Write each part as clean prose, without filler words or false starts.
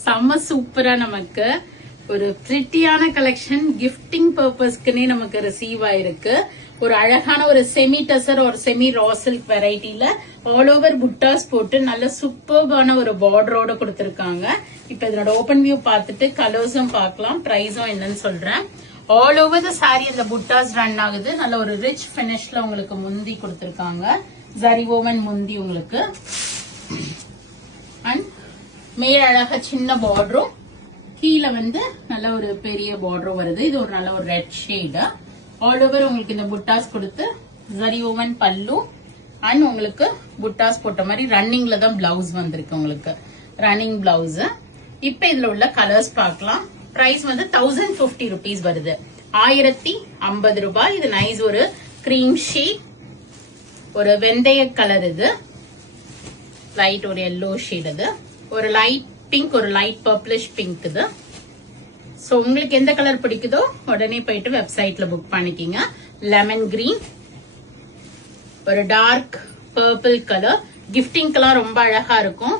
செம்ம சூப்பரா நமக்கு ஒரு பிரிட்டியான கலெக்ஷன் கிஃப்டிங் பர்பஸ்க்குன்னே நமக்கு ரிசீவ் ஆயிருக்கு. ஒரு அழகான ஒரு செமி டசர் ஒரு செமி ரா சில்க் வெரைட்டில ஆல் ஓவர் புட்டாஸ் போட்டு நல்ல சூப்பர்பான ஒரு பார்டரோட கொடுத்திருக்காங்க. இப்ப இதனோட ஓபன் வியூ பார்த்துட்டு கலர்ஸும் பார்க்கலாம், பிரைஸும் என்னன்னு சொல்றேன். ஆல் ஓவர் த சாரி அந்த புட்டாஸ் ரன் ஆகுது. நல்ல ஒரு ரிச் பினிஷ்ல உங்களுக்கு முந்தி கொடுத்திருக்காங்க. ஜரி ஓவன் முந்தி உங்களுக்கு அண்ட் மேல அழகா சின்ன பார்டரும் கீழே நல்ல ஒரு பெரிய பார்டரும் வருது. இது ஒரு நல்ல ஒரு ரெட் ஷேடு. ஆல் ஓவர் உங்களுக்கு இந்த புட்டாஸ் கொடுத்து ஜரி ஓவன் பல்லு அண்ட் உங்களுக்கு புட்டாஸ் போட்ட மாதிரி ரன்னிங்ல தான் பிளவுஸ் வந்திருக்கு. உங்களுக்கு ரன்னிங் பிளவுஸ். இப்ப இதுல உள்ள கலர்ஸ் பார்க்கலாம். பிரைஸ் 1050 rupees வருது. 1050 ரூபாய். இது நைஸ் ஒரு கிரீம் ஷேட், ஒரு வெந்தய கலர், இது லைட் ஒரு எல்லோ ஷேட், இது ஒரு லைட் பிங்க், ஒரு லைட் பர்பிளிஷ் பிங்க். இது சோ உங்களுக்கு எந்த கலர் பிடிக்குதோ உடனே போயிட்டு வெப்சைட்ல புக் பண்ணிக்கிங்க. லெமன் கிரீன், ஒரு டார்க் பர்பிள் கலர், கிஃப்டிங்க்கெல்லாம் ரொம்ப அழகா இருக்கும்.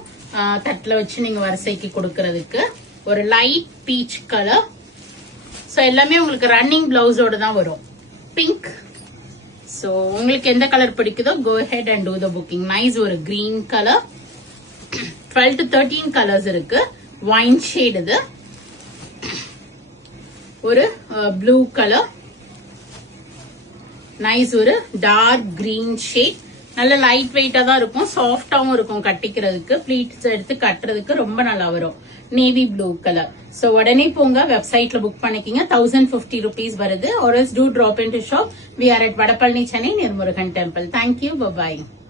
தட்டுல வச்சு நீங்க வரிசைக்கு கொடுக்கறதுக்கு. ஒரு லைட் பீச் கலர். சோ எல்லாமே உங்களுக்கு ரன்னிங் பிளவுஸோட தான் வரும். பிங்க். சோ உங்களுக்கு எந்த கலர் பிடிக்குதோ go ahead and do the booking. Nice ஒரு கிரீன் கலர். 12 to 13 கலர்ஸ் இருக்கு. வைன் ஷேட், இது ஒரு ப்ளூ கலர். நைஸ் ஒரு டார்க் கிரீன் ஷேட். நல்ல லைட் வெயிட்டா தான் இருக்கும், சாஃப்டாவும் இருக்கும் கட்டிக்கிறதுக்கு. ப்ளீட்ஸ் எடுத்து கட்டுறதுக்கு ரொம்ப நல்லா வரும். Navy blue colour. சோ உடனே போங்க வெப்சைட்ல புக் பண்ணிக்கிங்க. 1050 rupees வருது. or else do drop into shop. We are at Vadapalani, Chennai, near Murugan Temple. Thank you. Bye bye.